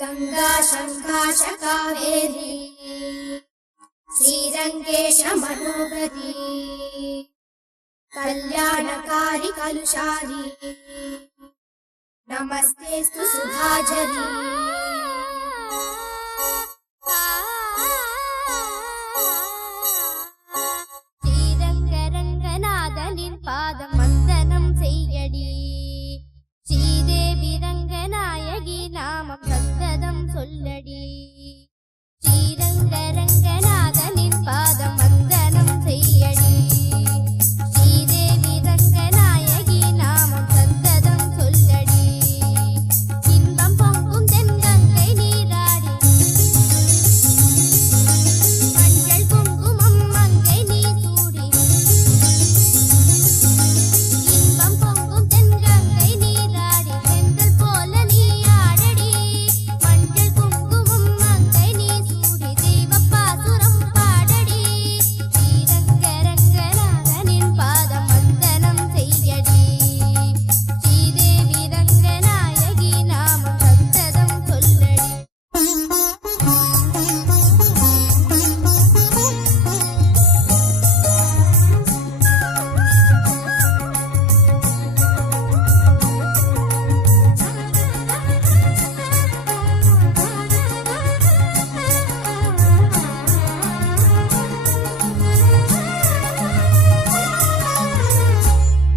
गंगा शंकाश कावेरी श्रीरंगेश मनोगरी कल्याणकारी कलुषारी नमस्तेस्तु सुधाझरी श्रीरंगरंगनाथनिन पादम वंदनम सेय्यडी श्रीदेवी रंगनायकी नामम सन्तदम सोल्लडी श्रीरंगरंगनाथनिन पादम वंदनम सेय्यडी श्रीदेवी रंगनायकी नामम सन्तदम सोल्लडी इन्बम पोंगुम तेन्गंगै नीराडी मंजल कुंकुमम मंगै नी सूडी इन्बम पोंगुम तेन्गंगै नीराडी सेंदल पोल नी आडडी मंजल कुंकुमम मंगै नी सूडी देवपासुरम पाडडी श्रीरंगरंगनाथनिन पादम वंदनम सेय्यडी श्रीदेवी रंगनायकी नामम सन्तदम सोल्लडी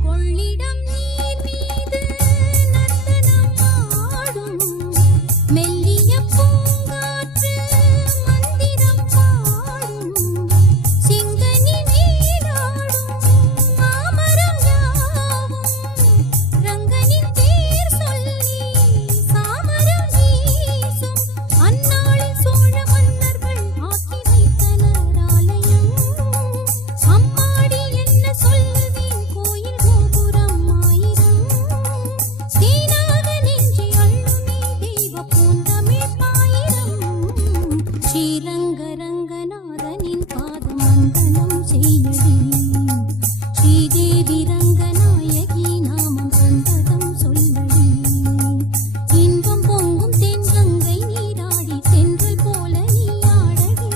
கொள்ளிடம் நீர் மீது நர்த்தனம் ஆடும் மெல்லிய பூங்காற்று மந்திரம் பாடும் சிங்கனி நீராடும் மாமரம் யாவும் ரங்கனின் பேர் சொல்லி சாமரம் வீசும் அந்நாளில் சோழ மன்னர்கள் ஆக்கி வைத்தனர் ஆலயம் அம்மாடி என்ன சொல்லுவேன் கோயில் கோபுரம் ஆயிரம் ஸ்ரீநாத நெஞ்சி அள்ளுமே தெய்வ பூந்தமிழ் பாயிரம் ஸ்ரீரங்கரங்கநாதனின் பாதம் வந்தனம் செய்யடி ஸ்ரீதேவி ரங்கநாயகி நாமம் சந்ததம் சொல்லடி இன்பம் பொங்கும் தென்கங்கை நீராடி தென்றல் போல நீ ஆடடி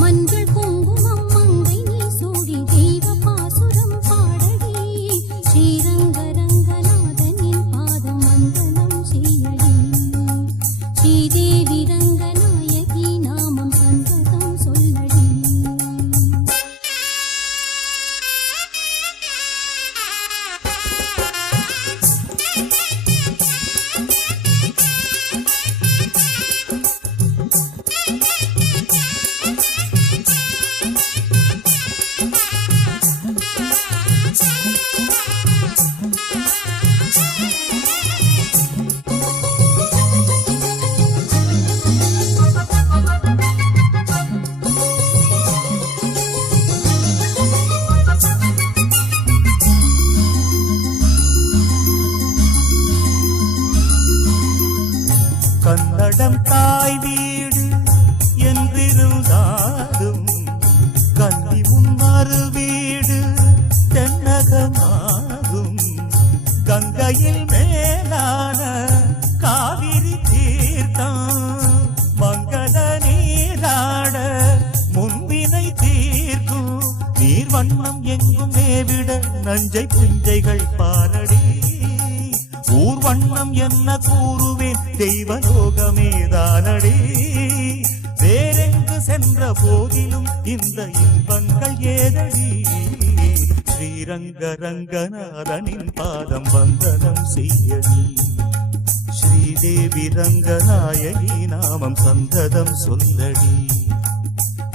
மஞ்சள் குங்குமம் மங்கை நீ சூடி தெய்வ பாசுரம் பாடடி ஸ்ரீரங்கரங்கநாதனின் பாதம் வந்தனம் செய்யடி ஸ்ரீதேவி ரங்கநாயகி நாமம் சந்ததம் சொல்லடி கன்னடம் தாய் வீடு என்றிருந்தாலும் கன்னி உன்மறு வீடு தென்னகமாகும் கங்கையில் மேலான காவிரி தீர்த்தம் மங்கள நீராட முன்வினை தீர்க்கும் நீர் வண்ணம் எங்கும் மேவிட நஞ்சை புஞ்சைகள் பாரடி ஊர் வண்ணம் என்ன கூறுவேன் தெய்வலோகமேதானடி வேறெங்கு சென்ற போதிலும் இந்த இன்பங்கள் ஏதடி ஸ்ரீரங்கரங்கநாதனின் பாதம் வந்தனம் செய்யடி ஸ்ரீதேவி ரங்கநாயகி நாமம் சந்ததம் சொல்லடி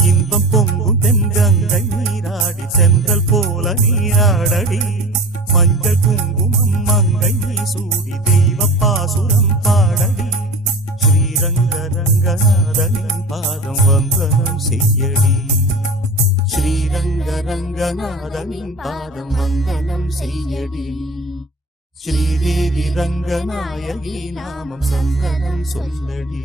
இன்பம் பொங்கும் தென்கங்கை நீராடி சென்றல் போல நீராடடி மஞ்சள் குங்குமம் மங்கை நீ சூடி தெய்வ பாசுரம் பாடடி ஸ்ரீரங்கரங்கநாதனின் பாதம் வந்தனம் செய்யடி ஸ்ரீரங்கரங்கநாதனின் பாதம் வந்தனம் செய்யடி ஸ்ரீதேவி ரங்கநாயகி நாமம் சந்தனம் சொல்லடி